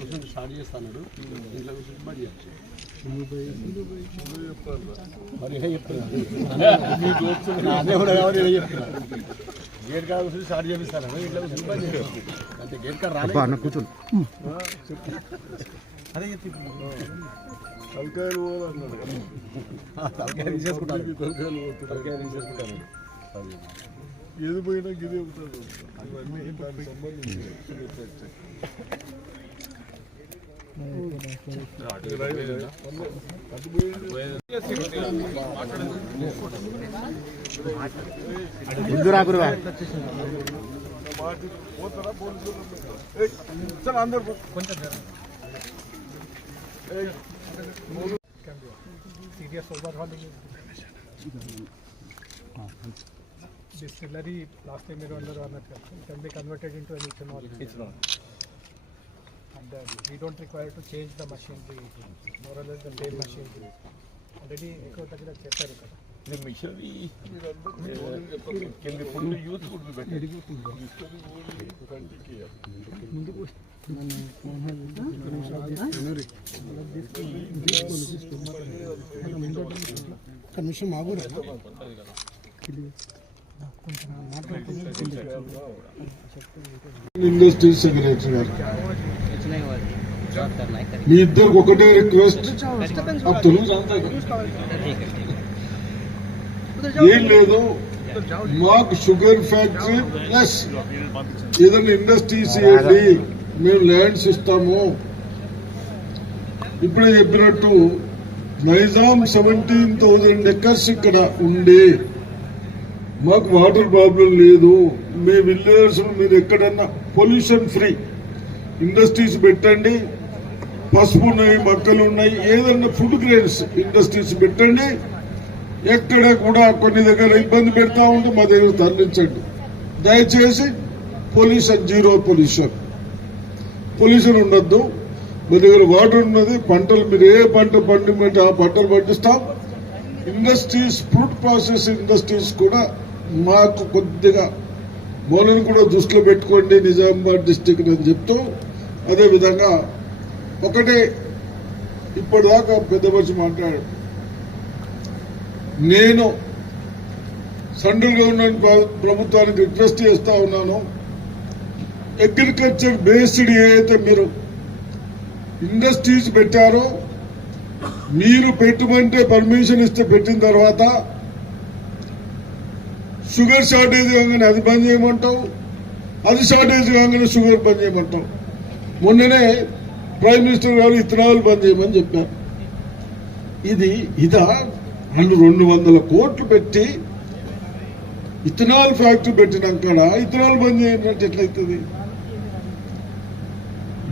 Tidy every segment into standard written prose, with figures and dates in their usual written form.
కూర్చొని స్టార్ట్ చేస్తాడు ఇంట్లో కూర్చొని మరి గేట్ కాడ కూర్చొని స్టార్ట్ చేపిస్తాను ఇంట్లో కూర్చొని పని చేస్తాను అంటే గేట్ కాడ రాను కూర్చొని అదే తలకాయలు తలకాయ తీసేసుకుంటాను తలకాయ తీసేసుకుంటాను ఏది పోయినా గిది అవుతుంది ఇవన్నీ దానికి సంబంధించి అందరు కొంచెం serious overhauling distillery last time it can be converted into an ethanol and we don't require to change the machinery, more or less the same machinery already chepparu kada the machinery can be put to use would be better commission మాగూడా industry secretary గారు మీ ఇద్దరికి ఒకటే request ఏం లేదు మాకు sugar factory plus ఏదైనా industries ఇవ్వండి మేము ల్యాండ్స్ ఇస్తాము ఇప్పుడే చెప్పినట్టు నైజాం 17,000 ఎకర్స్ ఇక్కడ ఉండి మాకు వాటర్ ప్రాబ్లం లేదు మీ విలేజర్స్ మీరు ఎక్కడన్నా పొల్యూషన్ ఫ్రీ ఇండస్ట్రీస్ పెట్టండి పసుపు ఉన్నాయి మొక్కలు ఉన్నాయి ఏదన్నా ఫుడ్ గ్రెయిన్స్ ఇండస్ట్రీస్ పెట్టండి ఎక్కడ కూడా కొన్ని దగ్గర ఇబ్బంది పెడతా ఉంటే మా దగ్గర తరలించండి దయచేసి పొల్యూషన్ జీరో పొల్యూషన్ ఉండొద్దు మీ దగ్గర వాటర్ ఉన్నది పంటలు మీరు ఏ పంట పండిమంటే ఆ పంటలు పండిస్తాం ఇండస్ట్రీస్ ఫుడ్ ప్రాసెస్ ఇండస్ట్రీస్ కూడా మాకు కొద్దిగా మూలను కూడా దృష్టిలో పెట్టుకోండి నిజామాబాద్ డిస్టిక్ అని చెప్తూ అదేవిధంగా ఒకటే ఇప్పటిదాకా పెద్ద మనిషి మాట్లాడాడు నేను సెంట్రల్ గవర్నమెంట్ ప్రభుత్వానికి రిక్వెస్ట్ చేస్తా ఉన్నాను అగ్రికల్చర్ బేస్డ్ ఏదైతే మీరు ఇండస్ట్రీస్ పెట్టారో మీరు పెట్టమంటే పర్మిషన్ ఇస్తే పెట్టిన తర్వాత షుగర్ షార్టేజ్ కాగానే అది బంద్ చేయమంటావు అది షార్టేజ్ కాగానే షుగర్ బంద్ చేయమంటావు మొన్ననే ప్రైమ్ మినిస్టర్ గారు ఇథనాల్ బంద్ చేయమని చెప్పారు ఇదా వాళ్ళు 200 కోట్లు పెట్టి ఇథనాల్ ఫ్యాక్టరీ పెట్టినాక ఇథనాల్ బంద్ చేయమంటే ఎట్లయితుంది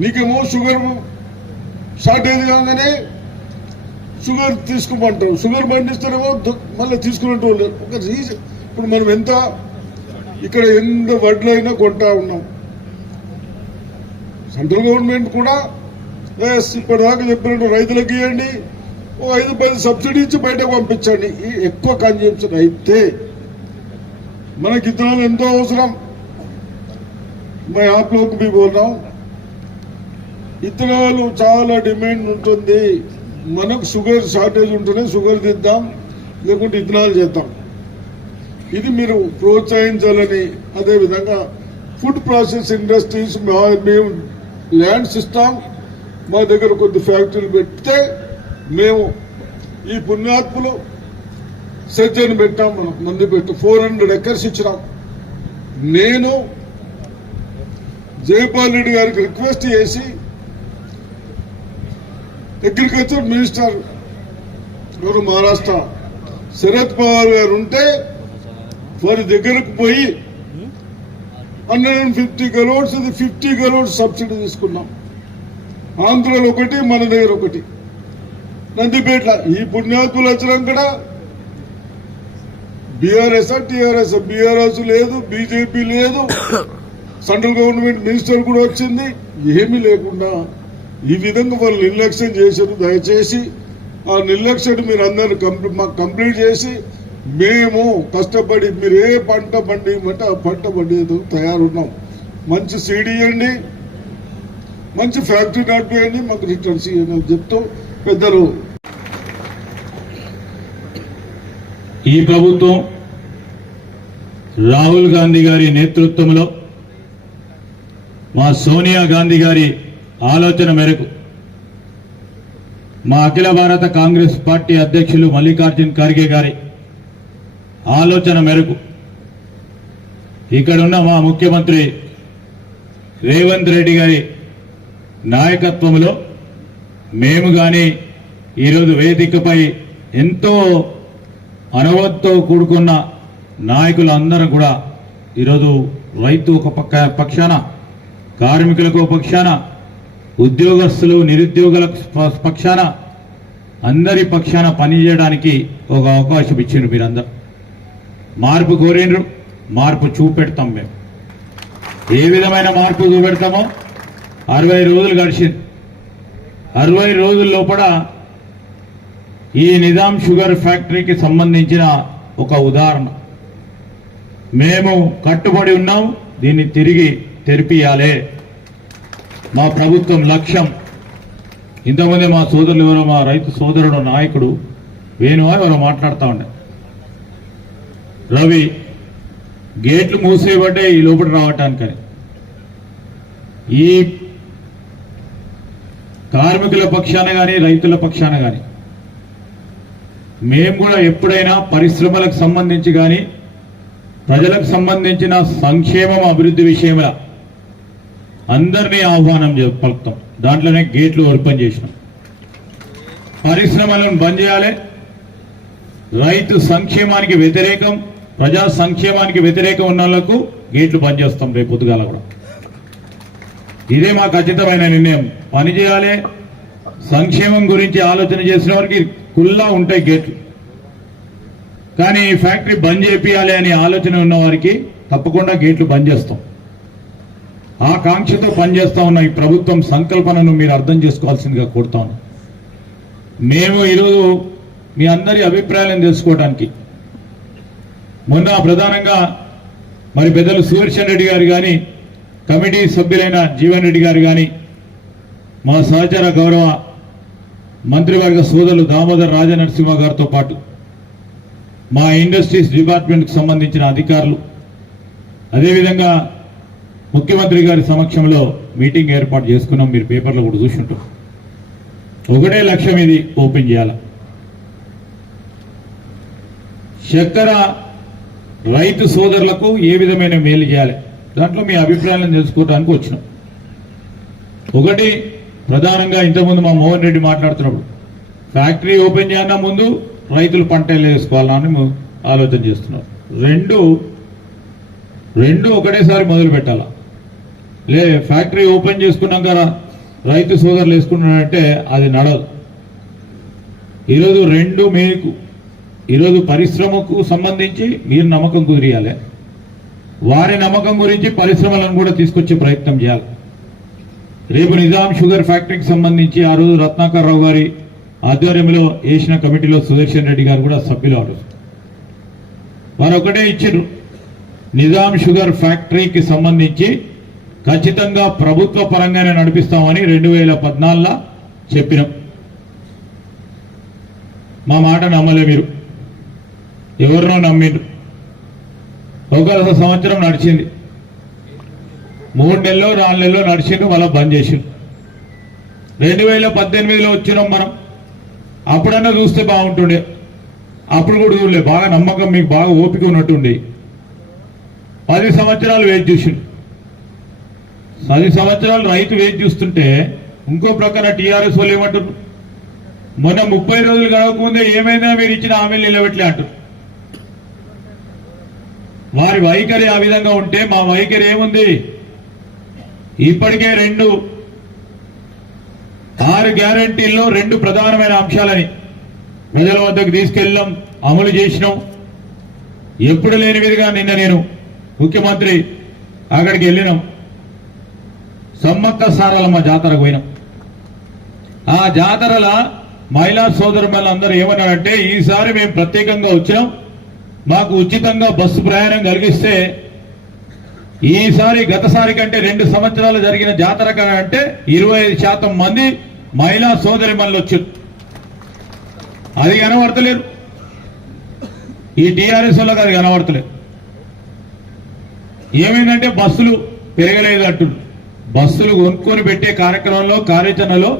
నీకేమో షుగర్ షార్టేజ్ కాగానే షుగర్ తీసుకోమంటావు షుగర్ పండిస్తారేమో మళ్ళీ తీసుకున్నట్టు ఒక రీజన్ ఇప్పుడు మనం ఎంత వడ్లైనా కొంటా ఉన్నాం సెంట్రల్ గవర్నమెంట్ కూడా ఇప్పటిదాకా చెప్పినట్టు రైతులకు ఇవ్వండి 5-10 సబ్సిడీ ఇచ్చి బయటకు పంపించండి ఎక్కువ కన్జంప్షన్ అయితే మనకి ఇథనాల్ ఎంతో అవసరం मैं आप लोग भी बोल रहा हूं ఇథనాల్ చాలా డిమాండ్ ఉంటుంది మనకు షుగర్ షార్టేజ్ ఉంటేనే షుగర్ తీద్దాం లేకుంటే ఇథనాల్ చేద్దాం ఇది మీరు ప్రోత్సహించాలని అదేవిధంగా ఫుడ్ ప్రాసెస్ ఇండస్ట్రీస్ మేము ల్యాండ్స్ ఇస్తాం మా దగ్గర కొద్ది ఫ్యాక్టరీలు పెడితే మేము ఈ పుణ్యాత్ములు సజ్జను పెట్టాం మనం మంది పెట్టి 400 ఎకర్స్ ఇచ్చినాం నేను జైపాల్ రెడ్డి గారికి రిక్వెస్ట్ చేసి అగ్రికల్చర్ మినిస్టర్ ఎవరు మహారాష్ట్ర శరద్ పవార్ గారు ఉంటే వారి దగ్గరకు పోయి 150 crores 50 crores సబ్సిడీ తీసుకున్నాం ఆంధ్రలో ఒకటి మన దగ్గర ఒకటి నందిపేట ఈ పుణ్యాత్ములు వచ్చినాక బీఆర్ఎస్ టీఆర్ఎస్ బీఆర్ఎస్ లేదు బీజేపీ లేదు సెంట్రల్ గవర్నమెంట్ మినిస్టర్ కూడా వచ్చింది ఏమీ లేకుండా ఈ విధంగా వాళ్ళు నిర్లక్ష్యం చేశారు దయచేసి ఆ నిర్లక్ష్యం మీరు అందరూ కంప్లీట్ చేసి మేము కష్టపడి మీరు ఏ పంట పండిమంటే ఆ పంట పండేందుకు తయారున్నాం మంచి సీడ్ ఇవ్వండి మంచి ఫ్యాక్టరీ నడిపేయండి, మాకు రిటర్న్స్ ఇవ్వండి అని చెప్తూ పెద్దలు. ఈ ప్రభుత్వం రాహుల్ గాంధీ గారి నేతృత్వంలో మా సోనియా గాంధీ గారి ఆలోచన మేరకు మా అఖిల భారత కాంగ్రెస్ పార్టీ అధ్యక్షులు మల్లికార్జున్ ఖర్గే గారి ఆలోచన మేరకు ఇక్కడున్న మా ముఖ్యమంత్రి రేవంత్ రెడ్డి గారి నాయకత్వంలో మేము కానీ ఈరోజు వేదికపై ఎంతో అనుభవంతో కూడుకున్న నాయకులందరం కూడా ఈరోజు రైతు ఒక పక్షాన, కార్మికులకు పక్షాన, ఉద్యోగస్తులు నిరుద్యోగుల పక్షాన, అందరి పక్షాన పనిచేయడానికి ఒక అవకాశం ఇచ్చిండ్రు. మీరందరూ మార్పు కోరిండ్రు, మార్పు చూపెడతాం. మేము ఏ విధమైన మార్పు చూపెడతామో 60 రోజులు గడిచింది. 60 రోజుల లోపల ఈ నిజాం షుగర్ ఫ్యాక్టరీకి సంబంధించిన ఒక ఉదాహరణ మేము కట్టుబడి ఉన్నాం. దీన్ని తిరిగి తెరిపియాలే మా ప్రభుత్వం లక్ష్యం. ఇంతకుముందే మా సోదరులు ఎవరో, మా రైతు సోదరుడు నాయకుడు వేణు ఎవరో మాట్లాడుతూ ఉండే, రవి గేట్లు మూసేయబడ్డాయి ఈ లోపల రావటానికని. ఈ కార్మికుల పక్షాన కానీ రైతుల పక్షాన కానీ మేము కూడా ఎప్పుడైనా పరిశ్రమలకు సంబంధించి కానీ ప్రజలకు సంబంధించిన సంక్షేమం అభివృద్ధి విషయంలో అందరినీ ఆహ్వానం పలుకుతాం. దాంట్లోనే గేట్లు ఓపెన్ చేసినాం. పరిశ్రమలను బంద్ చేయాలి. రైతు సంక్షేమానికి వ్యతిరేకం, ప్రజా సంక్షేమానికి వ్యతిరేకం ఉన్న వాళ్లకు గేట్లు బంద్ చేస్తాం రేపు పొద్దుగాల కూడా. ఇదే మా ఖచ్చితమైన నిర్ణయం. పని చేయాలి, సంక్షేమం గురించి ఆలోచన చేసిన వారికి కుల్లా ఉంటాయి గేట్లు. కానీ ఈ ఫ్యాక్టరీ బంద్ చేపియాలి అనే ఆలోచన ఉన్న వారికి తప్పకుండా గేట్లు బంద్ చేస్తాం. ఆ కాంక్షతో పనిచేస్తా ఉన్న ఈ ప్రభుత్వం సంకల్పనను మీరు అర్థం చేసుకోవాల్సిందిగా కోరుతా ఉన్నాం. మేము ఈరోజు మీ అందరి అభిప్రాయాలను తెలుసుకోవడానికి మొన్న ప్రధానంగా మరి పెద్దలు సుదర్శన్ రెడ్డి గారు కానీ, కమిటీ సభ్యులైన జీవన్ రెడ్డి గారు కానీ, మా సహచర గౌరవ మంత్రివర్గ సోదరులు దామోదర్ రాజనరసింహ గారితో పాటు మా ఇండస్ట్రీస్ డిపార్ట్మెంట్కి సంబంధించిన అధికారులు, అదేవిధంగా ముఖ్యమంత్రి గారి సమక్షంలో మీటింగ్ ఏర్పాటు చేసుకున్నాం. మీరు పేపర్లో కూడా చూసుంటాం. ఒకటే లక్ష్యం, ఇది ఓపెన్ చేయాలి. చక్కెర రైతు సోదరులకు ఏ విధమైన మేలు చేయాలి, దాంట్లో మీ అభిప్రాయాలను తెలుసుకోవడానికి వచ్చినాం. ఒకటి ప్రధానంగా ఇంతకుముందు మా మోహన్ రెడ్డి మాట్లాడుతున్నప్పుడు ఫ్యాక్టరీ ఓపెన్ చేయన్నా ముందు రైతులు పంట వేసుకోవాలని ఆలోచన చేస్తున్నారు. రెండు ఒకటేసారి మొదలు పెట్టాలా? ఫ్యాక్టరీ ఓపెన్ చేసుకున్నాక రైతు సోదరులు వేసుకున్నారంటే అది నడదు. ఈరోజు పరిశ్రమకు సంబంధించి మీరు నమ్మకం కుదిరియాలి, వారి నమ్మకం గురించి పరిశ్రమలను కూడా తీసుకొచ్చే ప్రయత్నం చేయాలి. రేపు నిజాం షుగర్ ఫ్యాక్టరీకి సంబంధించి ఆ రోజు రత్నాకర్ రావు గారి ఆధ్వర్యంలో వేసిన కమిటీలో సుదర్శన్ రెడ్డి గారు కూడా సభ్యులు అవరు. వారు ఒకటే ఇచ్చారు, నిజాం షుగర్ ఫ్యాక్టరీకి సంబంధించి ఖచ్చితంగా ప్రభుత్వ పరంగానే నడిపిస్తామని 2014లో చెప్పినాం. మా మాట నమ్మలే మీరు, ఎవరినో నమ్మిండ్రు. ఒక సంవత్సరం నడిచింది, 3 నెలలు 4 నెలలు నడిచిండు, మళ్ళీ బంద్ చేసిండు. 2018లో వచ్చినాం మనం. అప్పుడన్నా చూస్తే బాగుంటుండే, అప్పుడు కూడా చూడలే. బాగా నమ్మకం, మీకు బాగా ఓపిక ఉన్నట్టుండి 10 సంవత్సరాలు వేచి చూసిండు. 10 సంవత్సరాలు రైతు వేచి చూస్తుంటే ఇంకో ప్రక్కన టీఆర్ఎస్ వాళ్ళు ఏమంటారు, మొన్న 30 రోజులు గడవకముందే ఏమైనా మీరు ఇచ్చిన హామీలు నిలబెట్టలే అంటారు. వారి వైఖరి ఆ విధంగా ఉంటే మా వైఖరి ఏముంది? ఇప్పటికే 6 గ్యారంటీల్లో 2 ప్రధానమైన అంశాలని ప్రజల వద్దకు తీసుకెళ్ళాం, అమలు చేసినాం. ఎప్పుడు లేని విధంగా నిన్న నేను ముఖ్యమంత్రి అక్కడికి వెళ్ళినాం. సమ్మక్క సారలమ్మ జాతరకు పోయినాం. ఆ జాతరల మహిళా సోదరులందరూ ఏమన్నారంటే, ఈసారి మేము ప్రత్యేకంగా వచ్చినాం, మాకు ఉచితంగా బస్సు ప్రయాణం కలిగిస్తే ఈసారి గతసారి కంటే 2 సంవత్సరాలు జరిగిన జాతర కంటే 25% మంది మహిళా సోదరి మనులు వచ్చారు. అది కనబడతలేరు, ఈ టీఆర్ఎస్ వాళ్ళకి అది కనబడతలేదు. ఏమైందంటే బస్సులు పెరగలేదు అంటున్నారు. బస్సులు కొనుక్కొని పెట్టే కార్యక్రమంలో కార్యాచరణలో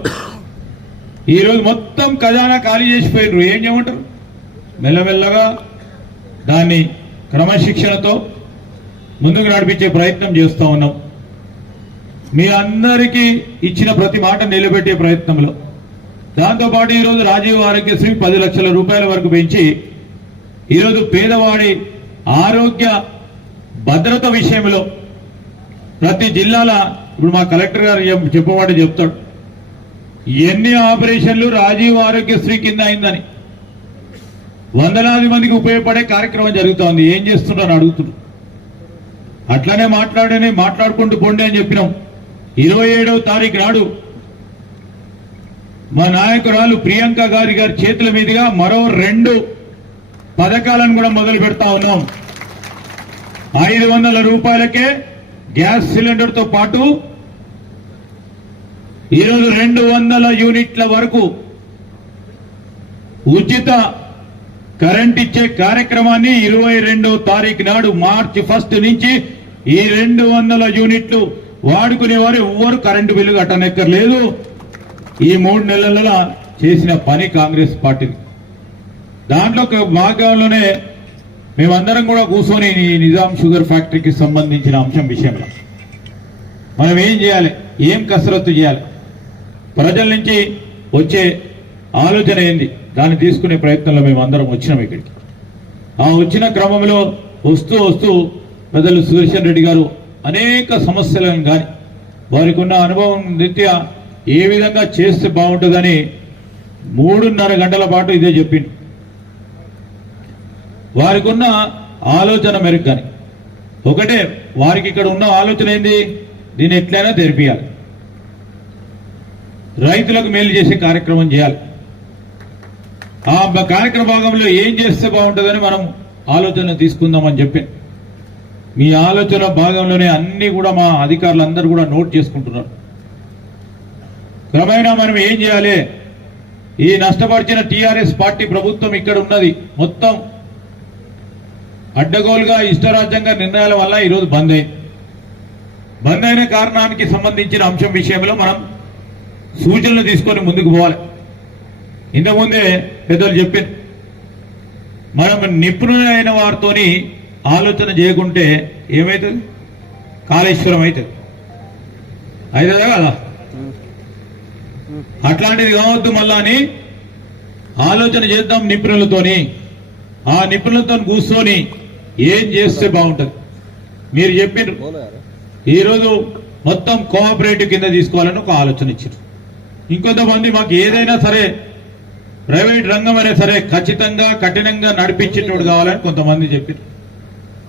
ఈరోజు మొత్తం ఖజానా ఖాళీ చేసిపోయినారు. ఏం చేయమంటారు? మెల్లమెల్లగా దాన్ని క్రమశిక్షణతో ముందుకు నడిపించే ప్రయత్నం చేస్తూ ఉన్నాం. మీ అందరికీ ఇచ్చిన ప్రతి మాట నిలబెట్టే ప్రయత్నంలో దాంతోపాటు ఈరోజు రాజీవ్ ఆరోగ్యశ్రీ 10 లక్షల రూపాయల వరకు పెంచి ఈరోజు పేదవాడి ఆరోగ్య భద్రత విషయంలో ప్రతి జిల్లాల ఇప్పుడు మా కలెక్టర్ గారు చెప్పవాడు చెప్తాడు ఎన్ని ఆపరేషన్లు రాజీవ్ ఆరోగ్యశ్రీ కింద అయిందని. వందలాది మందికి ఉపయోగపడే కార్యక్రమం జరుగుతోంది. ఏం చేస్తున్నారని అడుగుతున్నారు. అట్లనే మాట్లాడుకుంటూ పోండి అని చెప్పినాం. 27వ తారీఖు నాడు మా నాయకురాలు ప్రియాంక గారి చేతుల మీదుగా మరో 2 పథకాలను కూడా మొదలు పెడతా ఉన్నాం. 500 రూపాయలకే గ్యాస్ సిలిండర్ తో పాటు ఈరోజు 200 యూనిట్ల వరకు ఉచిత కరెంట్ ఇచ్చే కార్యక్రమాన్ని 22వ తారీఖు నాడు మార్చి 1 నుంచి ఈ 200 యూనిట్లు వాడుకునేవారు ఎవ్వరు కరెంటు బిల్లు కట్టనక్కర్లేదు. ఈ 3 నెలలలో చేసిన పని కాంగ్రెస్ పార్టీ. దాంట్లో భాగంలోనే మేమందరం కూడా కూర్చొని నిజాం షుగర్ ఫ్యాక్టరీకి సంబంధించిన అంశం విషయంలో మనం ఏం చేయాలి, ఏం కసరత్తు చేయాలి, ప్రజల నుంచి వచ్చే ఆలోచన ఏంది, దాన్ని తీసుకునే ప్రయత్నంలో మేమందరం వచ్చినాం ఇక్కడికి. ఆ వచ్చిన క్రమంలో వస్తూ పెద్దలు సుదర్శన్ రెడ్డి గారు అనేక సమస్యలను కానీ వారికి ఉన్న అనుభవం రీత్యా ఏ విధంగా చేస్తే బాగుంటుందని 3.5 గంటల పాటు ఇదే చెప్పిండు. వారికి ఉన్న ఆలోచన మేరకు కానీ ఒకటే, వారికి ఇక్కడ ఉన్న ఆలోచన ఏంది, దీన్ని ఎట్లయినా తెరిపియాలి, రైతులకు మేలు చేసే కార్యక్రమం చేయాలి. ఆ కార్యక్రమ భాగంలో ఏం చేస్తే బాగుంటుందని మనం ఆలోచన తీసుకుందామని చెప్పి మీ ఆలోచన భాగంలోనే అన్ని కూడా మా అధికారులందరూ కూడా నోట్ చేసుకుంటున్నారు. క్రమేణా మనం ఏం చేయాలి, ఈ నష్టపరిచిన టీఆర్ఎస్ పార్టీ ప్రభుత్వం ఇక్కడ ఉన్నది మొత్తం అడ్డగోలుగా ఇష్టరాజ్యంగా నిర్ణయాల వల్ల ఈరోజు బంద్ అయింది. బంద్ అయిన కారణానికి సంబంధించిన అంశం విషయంలో మనం సూచనలు తీసుకొని ముందుకు పోవాలి. ఇంతకుముందే పెద్దలు చెప్పారు, మనం నిపుణులైన వారితోని ఆలోచన చేయకుంటే ఏమవుతుంది, కాళేశ్వరం అవుతుంది. అవుతుందా కదా? అట్లాంటిది కావద్దు. మళ్ళా అని ఆలోచన చేద్దాం నిపుణులతోని. ఆ నిపుణులతో కూర్చొని ఏం చేస్తే బాగుంటుంది. మీరు చెప్పారు ఈరోజు మొత్తం కోఆపరేటివ్ కింద తీసుకోవాలని ఒక ఆలోచన ఇచ్చారు. ఇంకొంతమంది మాకు ఏదైనా సరే ప్రైవేట్ రంగం అయినా సరే ఖచ్చితంగా కఠినంగా నడిపించేటోడు కావాలని కొంతమంది చెప్పారు.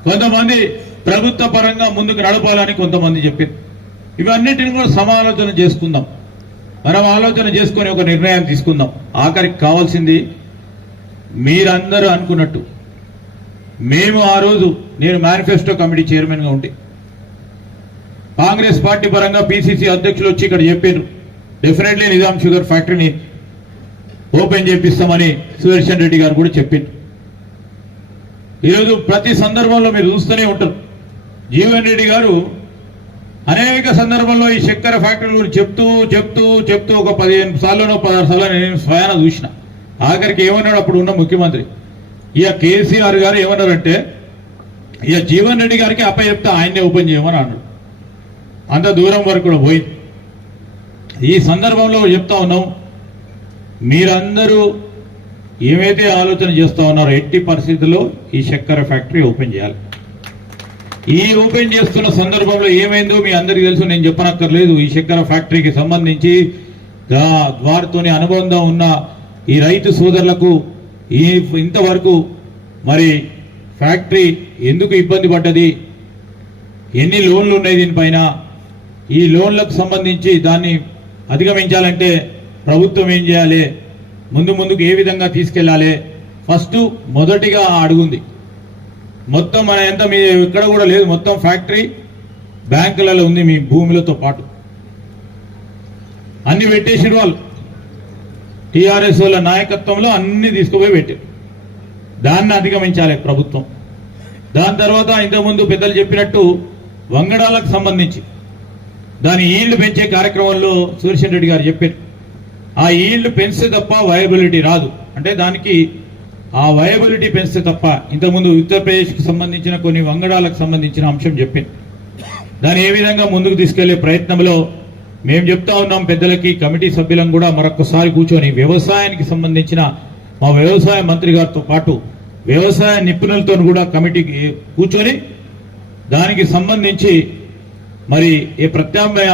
కొంతమంది ప్రభుత్వ పరంగా ముందుకు నడపాలని కొంతమంది చెప్పారు. ఇవన్నిటిని కూడా సమాలోచన చేసుకుందాం. మనం ఆలోచన చేసుకొని ఒక నిర్ణయం తీసుకుందాం. ఆఖరికి కావాల్సింది మీరందరూ అనుకున్నట్టు మేము ఆ రోజు నేను మేనిఫెస్టో కమిటీ చైర్మన్గా ఉంటే కాంగ్రెస్ పార్టీ పరంగా పిసిసి అధ్యక్షులు వచ్చి ఇక్కడ చెప్పారు, డెఫినెట్లీ నిజాం షుగర్ ఫ్యాక్టరీని ఓపెన్ చేపిస్తామని సుదర్శన్ రెడ్డి గారు కూడా చెప్పిండు. ఈరోజు ప్రతి సందర్భంలో మీరు చూస్తూనే ఉంటారు, జీవన్ రెడ్డి గారు అనేక సందర్భంలో ఈ చక్కెర ఫ్యాక్టరీ గురించి చెప్తూ ఒక 15 సార్లు 16 సార్లు నేను స్వయాన చూసిన. ఆఖరికి ఏమన్నాడు అప్పుడు ఉన్న ముఖ్యమంత్రి, ఇక కేసీఆర్ గారు ఏమన్నారంటే ఇక జీవన్ రెడ్డి గారికి అప్పచెప్తే ఆయన్నే ఓపెన్ చేయమని అన్నాడు. అంత దూరం వరకు కూడా పోయింది. ఈ సందర్భంలో చెప్తా ఉన్నాం, మీరందరూ ఏమైతే ఆలోచన చేస్తూ ఉన్నారో ఎట్టి పరిస్థితుల్లో ఈ చక్కెర ఫ్యాక్టరీ ఓపెన్ చేయాలి. ఈ ఓపెన్ చేస్తున్న సందర్భంలో ఏమైందో మీ అందరికీ తెలుసు, నేను చెప్పనక్కర్లేదు. ఈ చక్కెర ఫ్యాక్టరీకి సంబంధించి వారితోని అనుబంధం ఉన్న ఈ రైతు సోదరులకు ఇంతవరకు మరి ఫ్యాక్టరీ ఎందుకు ఇబ్బంది పడ్డది, ఎన్ని లోన్లు ఉన్నాయి దీనిపైన, ఈ లోన్లకు సంబంధించి దాన్ని అధిగమించాలంటే ప్రభుత్వం ఏం చేయాలి, ముందుకు ఏ విధంగా తీసుకెళ్లాలి. ఫస్ట్ మొదటిగా అడుగుంది మొత్తం మన ఎంత మీ ఎక్కడ కూడా లేదు, మొత్తం ఫ్యాక్టరీ బ్యాంకులలో ఉంది మీ భూములతో పాటు. అన్ని పెట్టేసారు వాళ్ళు. టీఆర్ఎస్ వాళ్ళ నాయకత్వంలో అన్ని తీసుకుపోయి పెట్టారు. దాన్ని అధిగమించాలి ప్రభుత్వం. దాని తర్వాత ఇంతకుముందు పెద్దలు చెప్పినట్టు వంగడాలకు సంబంధించి దాని ఈళ్లు పెంచే కార్యక్రమంలో సూర్యశన్ రెడ్డి గారు చెప్పారు. ఆ ఈళ్లు పెంచితే తప్ప వయబిలిటీ రాదు. అంటే దానికి ఆ వయబిలిటీ పెంచితే తప్ప, ఇంతకుముందు ఉత్తరప్రదేశ్కి సంబంధించిన కొన్ని వంగడాలకు సంబంధించిన అంశం చెప్పింది. దాన్ని ఏ విధంగా ముందుకు తీసుకెళ్లే ప్రయత్నంలో మేము చెప్తా ఉన్నాం పెద్దలకి, కమిటీ సభ్యులను కూడా మరొకసారి కూర్చొని వ్యవసాయానికి సంబంధించిన మా వ్యవసాయ మంత్రి గారితో పాటు వ్యవసాయ నిపుణులతో కూడా కమిటీకి కూర్చొని దానికి సంబంధించి మరి ఏ ప్రత్యామ్నాయ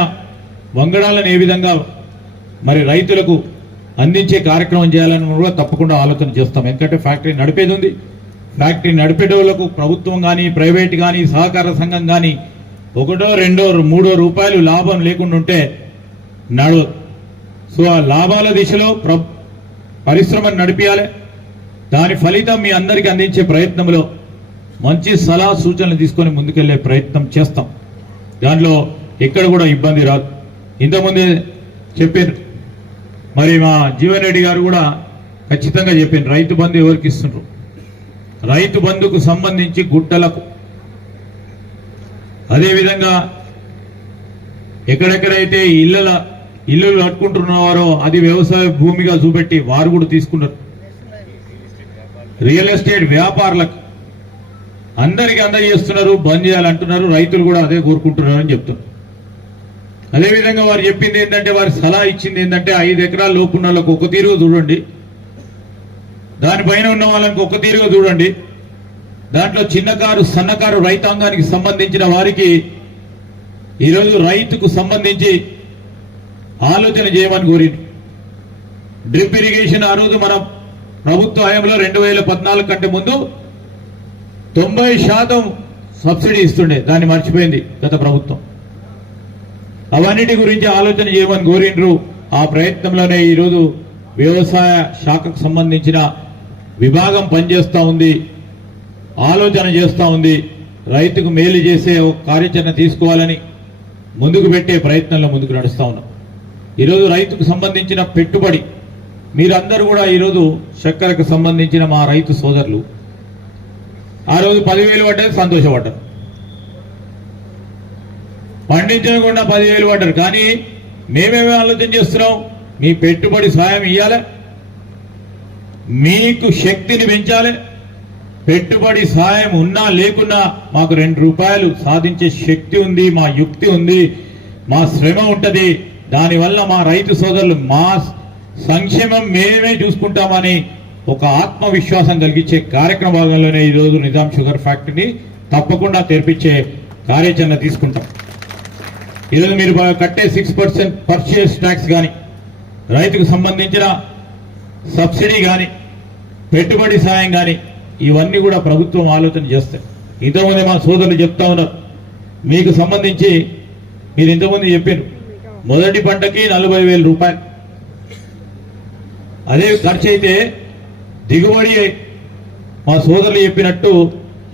వంగడాలను ఏ విధంగా మరి రైతులకు అందించే కార్యక్రమం చేయాలని కూడా తప్పకుండా ఆలోచన చేస్తాం. ఎందుకంటే ఫ్యాక్టరీ నడిపేది ఉంది. ఫ్యాక్టరీ నడిపేటోళ్లకు ప్రభుత్వం కానీ ప్రైవేట్ కానీ సహకార సంఘం కానీ 1, 2, 3 రూపాయలు లాభం లేకుండా ఉంటే నడు. సో ఆ లాభాల దిశలో పరిశ్రమను నడిపించాలి. దాని ఫలితం మీ అందరికీ అందించే ప్రయత్నంలో మంచి సలహా సూచనలు తీసుకొని ముందుకెళ్లే ప్రయత్నం చేస్తాం. దాంట్లో ఎక్కడ కూడా ఇబ్బంది రాదు. ఇంతకుముందే చెప్పారు, మరి మా జీవన్ రెడ్డి గారు కూడా ఖచ్చితంగా చెప్పారు, రైతు బంధు ఎవరికి ఇస్తున్నారు. రైతు బంధుకు సంబంధించి గుట్టలకు, అదేవిధంగా ఎక్కడెక్కడైతే ఇల్లు కట్టుకుంటున్నారో అది వ్యవసాయ భూమిగా చూపెట్టి వారు కూడా తీసుకున్నారు. రియల్ ఎస్టేట్ వ్యాపారులకు అందరికీ అందజేస్తున్నారు, బంద్ చేయాలంటున్నారు. రైతులు కూడా అదే కోరుకుంటున్నారు అని చెప్తున్నారు. అదేవిధంగా వారు చెప్పింది ఏంటంటే, వారి సలహా ఇచ్చింది ఏంటంటే 5 ఎకరాల లోపు ఉన్న వాళ్ళకు ఒక తీరుగా చూడండి, దానిపైన ఉన్న వాళ్ళకి ఒక తీరుగా చూడండి. దాంట్లో చిన్నకారు సన్నకారు రైతాంగానికి సంబంధించిన వారికి ఈరోజు రైతుకు సంబంధించి ఆలోచన చేయమని కోరింది. డ్రిప్ ఇరిగేషన్ ఆ రోజు మన ప్రభుత్వ హయాంలో 2014 కంటే ముందు 90% సబ్సిడీ ఇస్తుండే, దాన్ని మర్చిపోయింది గత ప్రభుత్వం. అవన్నిటి గురించి ఆలోచన చేయమని కోరిండ్రు. ఆ ప్రయత్నంలోనే ఈరోజు వ్యవసాయ శాఖకు సంబంధించిన విభాగం పనిచేస్తూ ఉంది, ఆలోచన చేస్తూ ఉంది. రైతుకు మేలు చేసే ఒక కార్యాచరణ తీసుకోవాలని ముందుకు పెట్టే ప్రయత్నంలో ముందుకు నడుస్తూ ఉన్నాం. ఈరోజు రైతుకు సంబంధించిన పెట్టుబడి మీరందరూ కూడా ఈరోజు చక్కెరకు సంబంధించిన మా రైతు సోదరులు ఆ రోజు 10,000 పడ్డారు, సంతోషపడ్డారు. పండించకుండా 10,000 పడ్డారు. కానీ మేమేమే ఆలోచన చేస్తున్నాం, మీ పెట్టుబడి సాయం ఇవ్వాలి, మీకు శక్తిని పెంచాలి. పెట్టుబడి సాయం ఉన్నా లేకున్నా మాకు 2 రూపాయలు సాధించే శక్తి ఉంది, మా యుక్తి ఉంది, మా శ్రమ ఉంటది. దానివల్ల మా రైతు సోదరులు మా సంక్షేమం మేమే చూసుకుంటామని ఒక ఆత్మవిశ్వాసం కలిగించే కార్యక్రమ భాగంలోనే ఈరోజు నిజాం షుగర్ ఫ్యాక్టరీని తప్పకుండా తెరిపించే కార్యాచరణ తీసుకుంటాం. ఈరోజు మీరు కట్టే 6% పర్చేస్ ట్యాక్స్ కానీ, రైతుకు సంబంధించిన సబ్సిడీ కానీ, పెట్టుబడి సాయం కానీ, ఇవన్నీ కూడా ప్రభుత్వం ఆలోచన చేస్తాయి. ఇంతకుముందే మా సోదరులు చెప్తా ఉన్నారు, మీకు సంబంధించి మీరు ఇంతకుముందు చెప్పారు మొదటి పంటకి 40,000 రూపాయలు. అదే ఖర్చు అయితే దిగుబడి మా సోదరులు చెప్పినట్టు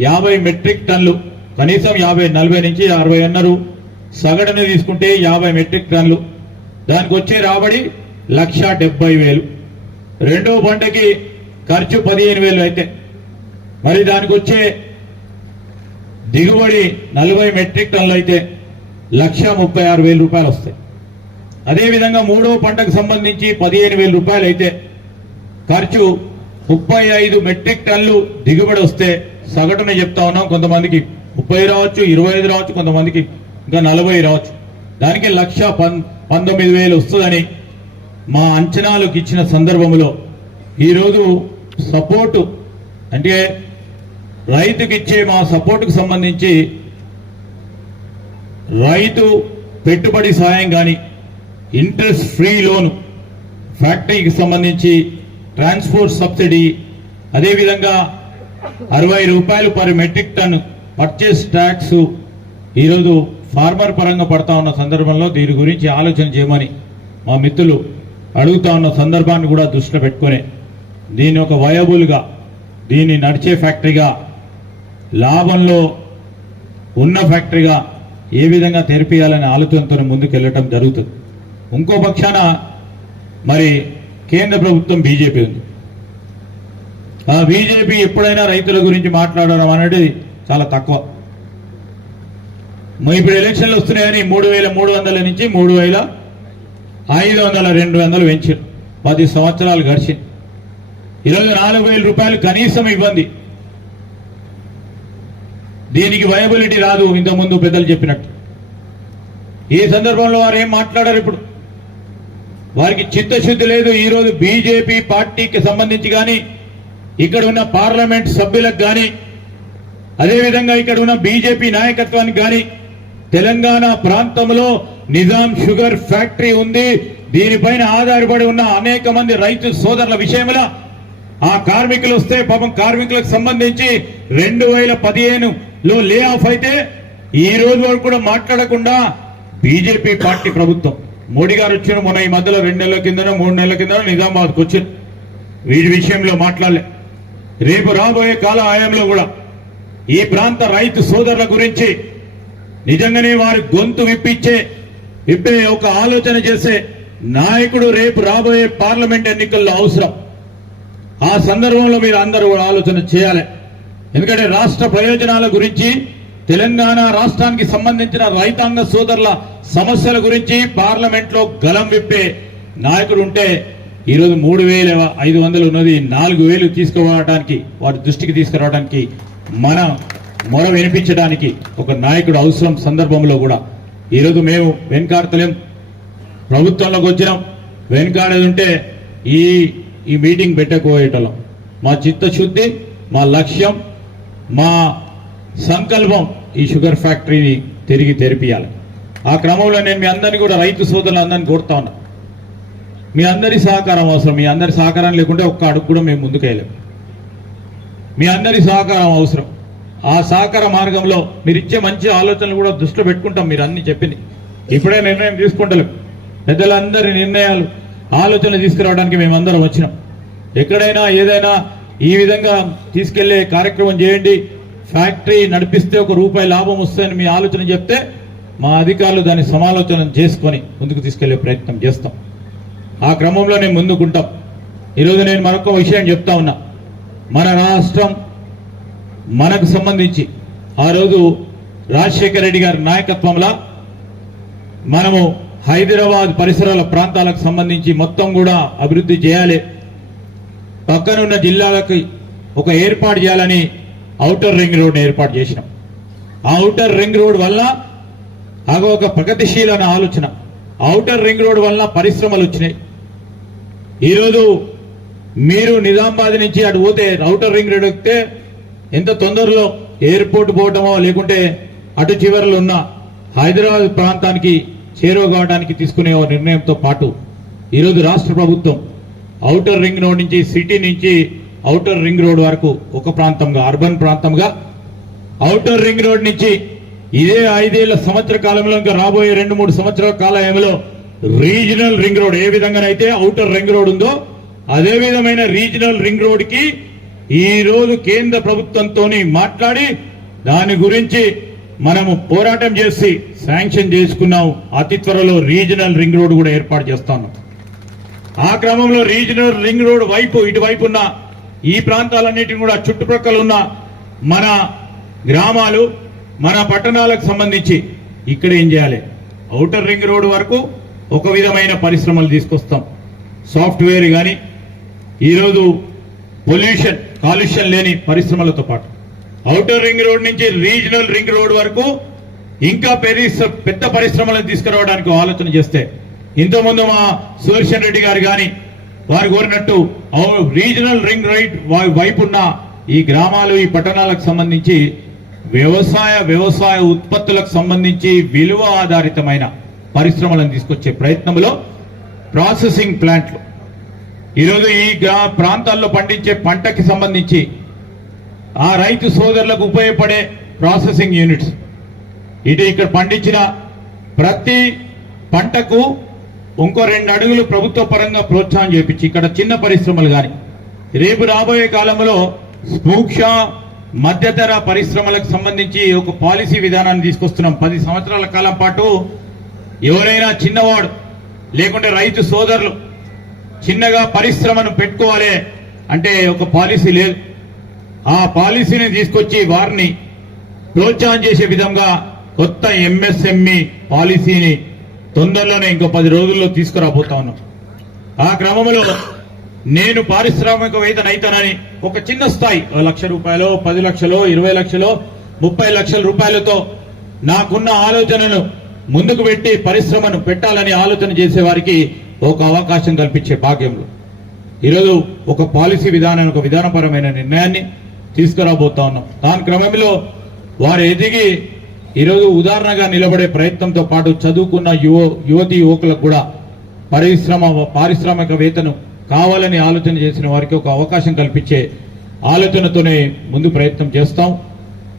50 మెట్రిక్ టన్లు, కనీసం 40 నుంచి 60 అన్నారు. సగటును తీసుకుంటే 50 మెట్రిక్ టన్లు, దానికి వచ్చే రాబడి 1,70,000. రెండో పంటకి ఖర్చు 15,000 అయితే మరి దానికి వచ్చే దిగుబడి 40 మెట్రిక్ టన్లు అయితే 1,36,000 రూపాయలు వస్తాయి. అదేవిధంగా మూడో పంటకు సంబంధించి 15,000 రూపాయలు అయితే ఖర్చు 35 మెట్రిక్ టన్లు దిగుబడి వస్తే సగటున చెప్తా ఉన్నాం, కొంతమందికి 30 రావచ్చు, 25 రావచ్చు, కొంతమందికి ఇంకా 40 రావచ్చు. దానికి 1,19,000 వస్తుందని మా అంచనాలకు ఇచ్చిన సందర్భంలో ఈరోజు సపోర్టు అంటే రైతుకి ఇచ్చే మా సపోర్టుకు సంబంధించి రైతు పెట్టుబడి సాయం కానీ, ఇంట్రెస్ట్ ఫ్రీ లోను, ఫ్యాక్టరీకి సంబంధించి ట్రాన్స్పోర్ట్ సబ్సిడీ, అదేవిధంగా 60 రూపాయలు per metric ton purchase tax ఈరోజు ఫార్మర్ పరంగా పడతా ఉన్న సందర్భంలో దీని గురించి ఆలోచన చేయమని మా మిత్రులు అడుగుతా ఉన్న సందర్భాన్ని కూడా దృష్టిలో పెట్టుకుని దీన్ని ఒక వయబుల్గా, దీన్ని నడిచే ఫ్యాక్టరీగా, లాభంలో ఉన్న ఫ్యాక్టరీగా ఏ విధంగా తెరిపియాలనే ఆలోచనతో ముందుకు వెళ్ళటం జరుగుతుంది. ఇంకో పక్షాన మరి కేంద్ర ప్రభుత్వం బీజేపీ ఉంది. ఆ బీజేపీ ఎప్పుడైనా రైతుల గురించి మాట్లాడడం అనేది చాలా తక్కువ. ఇప్పుడు ఎలక్షన్లు వస్తున్నాయని 3,300 నుంచి 3,500 200 పెంచారు. 10 సంవత్సరాలు గడిచింది. ఈరోజు 4,000 రూపాయలు కనీసం ఇవ్వండి. దీనికి వయబిలిటీ రాదు. ఇంతకుముందు పెద్దలు చెప్పినట్టు ఈ సందర్భంలో వారు ఏం మాట్లాడారు? ఇప్పుడు వారికి చిత్తశుద్ధి లేదు. ఈరోజు బీజేపీ పార్టీకి సంబంధించి కానీ, ఇక్కడ ఉన్న పార్లమెంట్ సభ్యులకు కానీ, అదేవిధంగా ఇక్కడ ఉన్న బీజేపీ నాయకత్వానికి కానీ, తెలంగాణ ప్రాంతంలో నిజాం షుగర్ ఫ్యాక్టరీ ఉంది. దీనిపైన ఆధారపడి ఉన్న అనేక మంది రైతు సోదరుల విషయంలో ఆ కార్మికులు వస్తే పాపం కార్మికులకు సంబంధించి 2015లో లే ఆఫ్ అయితే ఈ రోజు వరకు కూడా మాట్లాడకుండా బీజేపీ పార్టీ ప్రభుత్వం మోడీ గారు వచ్చిన మొన్న ఈ మధ్యలో 2 నెలల కిందనో 3 నెలల కిందనో నిజామాబాద్కు వచ్చారు. వీటి విషయంలో మాట్లాడలే. రేపు రాబోయే కాల ఆయంలో కూడా ఈ ప్రాంత రైతు సోదరుల గురించి నిజంగానే వారి గొంతు విప్పే ఒక ఆలోచన చేసే నాయకుడు రేపు రాబోయే పార్లమెంట్ ఎన్నికల్లో అవసరం. ఆ సందర్భంలో మీరు అందరూ కూడా ఆలోచన చేయాలి. ఎందుకంటే రాష్ట్ర ప్రయోజనాల గురించి, తెలంగాణ రాష్ట్రానికి సంబంధించిన రైతాంగ సోదరుల సమస్యల గురించి పార్లమెంట్ లో గలం విప్పే నాయకుడు ఉంటే ఈరోజు 3,500 ఉన్నది 4,000 తీసుకురావడానికి, వారి దృష్టికి తీసుకురావడానికి, మన మొర వినిపించడానికి ఒక నాయకుడు అవసరం. సందర్భంలో కూడా ఈరోజు మేము వెనకాడతలేం. ప్రభుత్వంలోకి వచ్చినాం. వెనకాడేది ఉంటే ఈ మీటింగ్ పెట్టకపోయేటోళ్ళం. మా చిత్తశుద్ధి, మా లక్ష్యం, మా సంకల్పం ఈ షుగర్ ఫ్యాక్టరీని తిరిగి తెరిపియాలి. ఆ క్రమంలో నేను మీ అందరినీ కూడా, రైతు సోదరులందరినీ కోరుతా ఉన్నా, మీ అందరి సహకారం అవసరం. మీ అందరి సహకారం లేకుంటే ఒక్క అడుగు కూడా మేము ముందుకెళ్ళాం. మీ అందరి సహకారం అవసరం. ఆ సహకార మార్గంలో మీరు ఇచ్చే మంచి ఆలోచనలు కూడా దృష్టిలో పెట్టుకుంటాం. మీరు అన్ని చెప్పింది ఇప్పుడే నిర్ణయం తీసుకుంటలేం. పెద్దలందరి నిర్ణయాలు, ఆలోచనలు తీసుకురావడానికి మేమందరం వచ్చినాం. ఎక్కడైనా ఏదైనా ఈ విధంగా తీసుకెళ్లే కార్యక్రమం చేయండి, ఫ్యాక్టరీ నడిపిస్తే ₹1 లాభం వస్తుందని మీ ఆలోచన చెప్తే మా అధికారులు దాన్ని సమాలోచన చేసుకొని ముందుకు తీసుకెళ్లే ప్రయత్నం చేస్తాం. ఆ క్రమంలో నేను ముందుకుంటాం. ఈరోజు నేను మరొక విషయం చెప్తా ఉన్నా. మన రాష్ట్రం మనకు సంబంధించి ఆ రోజు రాజశేఖర రెడ్డి గారి నాయకత్వంలో మనము హైదరాబాద్ పరిసరాల ప్రాంతాలకు సంబంధించి మొత్తం కూడా అభివృద్ధి చేయాలి. పక్కనున్న జిల్లాలకి ఒక ఏర్పాటు చేయాలని ఔటర్ రింగ్ రోడ్ ఏర్పాటు చేసినాం. ఆ ఔటర్ రింగ్ రోడ్ వల్ల ఒక ప్రగతిశీలన ఆలోచన. ఔటర్ రింగ్ రోడ్ వల్ల పరిశ్రమలు వచ్చినాయి. ఈరోజు మీరు నిజామాబాద్ నుంచి అటు పోతే ఔటర్ రింగ్ రోడ్ ఎక్కితే ఎంత తొందరలో ఎయిర్పోర్ట్ పోవటమో, లేకుంటే అటు చివరిలో ఉన్న హైదరాబాద్ ప్రాంతానికి చేరువ కావడానికి తీసుకునే నిర్ణయంతో పాటు ఈరోజు రాష్ట్ర ప్రభుత్వం ఔటర్ రింగ్ రోడ్ నుంచి, సిటీ నుంచి ఔటర్ రింగ్ రోడ్ వరకు ఒక ప్రాంతంగా, అర్బన్ ప్రాంతంగా, ఔటర్ రింగ్ రోడ్ నుంచి ఇదే 5 సంవత్సర కాలంలో ఇంకా రాబోయే 2-3 సంవత్సరాల కాలంలో రీజనల్ రింగ్ రోడ్ ఏ విధంగానైతే ఔటర్ రింగ్ రోడ్ ఉందో అదే విధమైన రీజనల్ రింగ్ రోడ్ కి ఈ రోజు కేంద్ర ప్రభుత్వంతో మాట్లాడి దాని గురించి మనము పోరాటం చేసి శాంక్షన్ చేసుకున్నాం. అతి త్వరలో రీజనల్ రింగ్ రోడ్ కూడా ఏర్పాటు చేస్తాను. ఆ క్రమంలో రీజనల్ రింగ్ రోడ్ వైపు, ఇటువైపు ఉన్న ఈ ప్రాంతాలన్నిటిని కూడా చుట్టుప్రక్కల ఉన్న మన గ్రామాలు, మన పట్టణాలకు సంబంధించి ఇక్కడ ఏం చేయాలి? ఔటర్ రింగ్ రోడ్ వరకు ఒక విధమైన పరిశ్రమలు తీసుకొస్తాం. సాఫ్ట్వేర్ కానీ, ఈరోజు పొల్యూషన్, కాలుష్యం లేని పరిశ్రమలతో పాటు ఔటర్ రింగ్ రోడ్ నుంచి రీజనల్ రింగ్ రోడ్ వరకు ఇంకా పెద్ద పరిశ్రమలను తీసుకురావడానికి ఆలోచన చేస్తే, ఇంతకుముందు మా సుదర్శన్ రెడ్డి గారు కానీ వారు కోరినట్టు రీజనల్ రింగ్ రైట్ వైపున్న ఈ గ్రామాలు, ఈ పట్టణాలకు సంబంధించి వ్యవసాయ ఉత్పత్తులకు సంబంధించి విలువ ఆధారితమైన పరిశ్రమలను తీసుకొచ్చే ప్రయత్నంలో ప్రాసెసింగ్ ప్లాంట్లు, ఈరోజు ఈ ప్రాంతాల్లో పండించే పంటకి సంబంధించి ఆ రైతు సోదరులకు ఉపయోగపడే ప్రాసెసింగ్ యూనిట్స్, ఇక్కడ పండించిన ప్రతి పంటకు ఇంకో 2 అడుగులు ప్రభుత్వ పరంగా ప్రోత్సాహం చేపించి ఇక్కడ చిన్న పరిశ్రమలు కానీ, రేపు రాబోయే కాలంలో స్మూక్ష మధ్యతర పరిశ్రమలకు సంబంధించి ఒక పాలసీ విధానాన్ని తీసుకొస్తున్నాం. 10 సంవత్సరాల కాలం పాటు ఎవరైనా చిన్నవాడు లేకుంటే రైతు సోదరులు చిన్నగా పరిశ్రమను పెట్టుకోవాలి అంటే ఒక పాలసీ లేదు. ఆ పాలసీని తీసుకొచ్చి వారిని ప్రోత్సాహం చేసే విధంగా కొత్త ఎంఎస్ఎంఈ పాలసీని తొందరలోనే ఇంకో 10 రోజుల్లో తీసుకురాబోతా ఉన్నాం. ఆ క్రమంలో నేను పారిశ్రామికవేత్తని అయితానని ఒక చిన్న స్థాయి 1 లక్ష రూపాయలు, 10 లక్షలు, 20 లక్షలు, 30 లక్షల రూపాయలతో నాకున్న ఆలోచనను ముందుకు పెట్టి పరిశ్రమను పెట్టాలని ఆలోచన చేసే వారికి ఒక అవకాశం కల్పించే భాగ్యంలో ఈరోజు ఒక పాలసీ విధానాన్ని, ఒక విధానపరమైన నిర్ణయాన్ని తీసుకురాబోతా ఉన్నాం. దాని క్రమంలో వారు ఎదిగి ఈరోజు ఉదాహరణగా నిలబడే ప్రయత్నంతో పాటు చదువుకున్న యువతి యువకులకు కూడా పారిశ్రామికవేత్తను కావాలని ఆలోచన చేసిన వారికి ఒక అవకాశం కల్పించే ఆలోచనతోనే ముందు ప్రయత్నం చేస్తాం.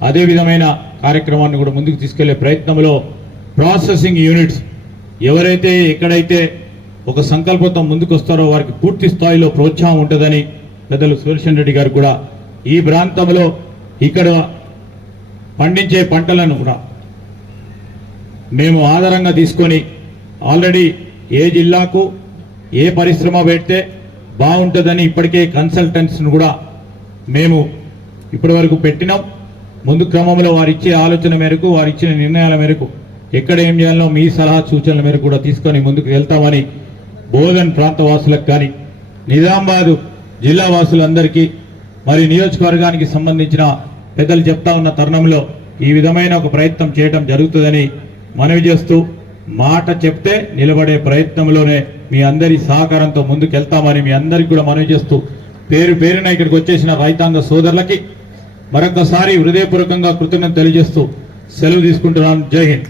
అదే విధమైన కార్యక్రమాన్ని కూడా ముందుకు తీసుకెళ్లే ప్రయత్నంలో ప్రాసెసింగ్ యూనిట్స్ ఎవరైతే ఎక్కడైతే ఒక సంకల్పంతో ముందుకు వస్తారో వారికి పూర్తి స్థాయిలో ప్రోత్సాహం ఉంటుందని పెద్దలు సుదర్శన్ రెడ్డి గారు కూడా ఈ ప్రాంతంలో ఇక్కడ పండించే పంటలను కూడా మేము ఆధారంగా తీసుకొని ఆల్రెడీ ఏ జిల్లాకు ఏ పరిశ్రమ పెడితే బాగుంటుందని ఇప్పటికే కన్సల్టెంట్స్ను కూడా మేము ఇప్పటి వరకు పెట్టినాం. ముందు క్రమంలో వారిచ్చే ఆలోచన మేరకు, వారిచ్చిన నిర్ణయాల మేరకు ఎక్కడ ఏం చేయాలో మీ సలహా సూచనల మేరకు కూడా తీసుకొని ముందుకు వెళ్తామని బోధన్ ప్రాంత వాసులకు కానీ, నిజామాబాద్ జిల్లా వాసులందరికీ, మరి నియోజకవర్గానికి సంబంధించిన పెద్దలు చెప్తా ఉన్న తరుణంలో ఈ విధమైన ఒక ప్రయత్నం చేయడం జరుగుతుందని మనవి చేస్తూ, మాట చెప్తే నిలబడే ప్రయత్నంలోనే మీ అందరి సహకారంతో ముందుకెళ్తామని మీ అందరికీ కూడా మనవి చేస్తూ, పేరు పేరున ఇక్కడికి వచ్చేసిన రైతాంగ సోదరులకి మరొకసారి హృదయపూర్వకంగా కృతజ్ఞతలు తెలియజేస్తూ సెలవు తీసుకుంటున్నాను. జై హింద్.